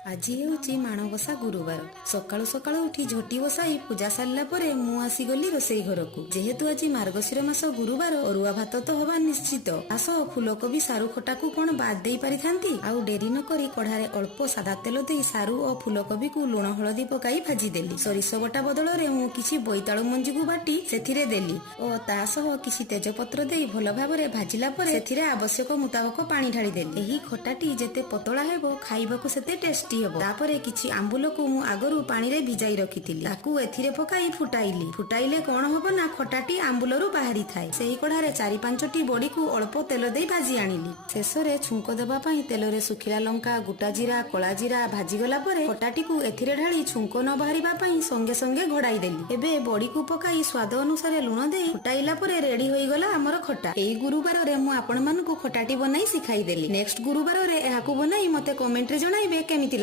ଆଜି ହେଉଛି ମାଣବସା ଗୁରୁବାର। ସକାଳୁ ସକାଳୁ ଉଠି ଝୋଟି ବସାଇ ପୂଜା ସାରିଲା ପରେ ମୁଁ ଆସିଗଲି ରୋଷେଇ ଘରକୁ। ଯେହେତୁ ଆଜି ମାର୍ଗଶିର ମାସ ଗୁରୁବାର, ଅରୁଆ ଭାତ ତ ହବା ନିଶ୍ଚିତ। ଆସ ଫୁଲକୋବି ସାରୁ ଖଟାକୁ କଣ ବାଦ ଦେଇ ପାରିଥାନ୍ତି। ଆଉ ଡେରି ନ କରି କଢାରେ ଅଳ୍ପ ସାଦା ତେଲ ଦେଇ ସାରୁ ଓ ଫୁଲକୋବିକୁ ଲୁଣ ହଳଦୀ ପକାଇ ଭାଜିଦେଲି। ସୋରିଷ ବଟା ବଦଳରେ ମୁଁ କିଛି ବୋଇତାଳୁ ମଞ୍ଜିକୁ ବାଟି ସେଥିରେ ଦେଲି ଓ ତା ସହ କିଛି ତେଜପତ୍ର ଦେଇ ଭଲ ଭାବରେ ଭାଜିଲା ପରେ ସେଥିରେ ଆବଶ୍ୟକ ମୁତାବକ ପାଣି ଢାଳିଦେଲି। ଏହି ଖଟାଟି ଯେତେ ପତଳା ହେବ ଖାଇବାକୁ ସେତେ ଟେଷ୍ଟି ହେବ। ତାପରେ କିଛି ଆମ୍ବୁଲକୁ ମୁଁ ଆଗରୁ ପାଣିରେ ଭିଜାଇ ରଖିଥିଲି, ତାକୁ ଏଥିରେ ପକାଇ ଫୁଟାଇଲି। ଫୁଟାଇଲେ କଣ ହବ ନା ଖଟାଟି ଆମ୍ବୁଲରୁ ବାହାରିଥାଏ। ସେହି କଢାରେ 4-5ଟି ବଡିକୁ ଅଳ୍ପ ତେଲ ଦେଇ ଭାଜି ଆଣିଲି। ଶେଷରେ ଛୁଙ୍କ ଦେବା ପାଇଁ ତେଲରେ ଶୁଖିଲା ଲଙ୍କା, ଗୋଟା ଜିରା, କଳା ଜିରା ଭାଜିଗଲା ପରେ ଖଟାଟିକୁ ଏଥିରେ ଢାଳି ଛୁଙ୍କ ନ ବାହାରିବା ପାଇଁ ସଙ୍ଗେ ସଙ୍ଗେ ଘୋଡାଇ ଦେଲି। ଏବେ ବଡିକୁ ପକାଇ ସ୍ୱାଦ ଅନୁସାରେ ଲୁଣ ଦେଇ ଫୁଟାଇଲା ପରେ ରେଡି ହୋଇଗଲା ଆମର ଖଟା। ଏଇ ଗୁରୁବାରରେ ମୁଁ ଆପଣମାନଙ୍କୁ ଖଟାଟି ବନାଇ ଶିଖାଇଦେଲି। ନେକ୍ସଟ ଗୁରୁବାରରେ ଏହାକୁ ବନାଇ ମତେ କମେଣ୍ଟରେ ଜଣାଇବେ କେମିତି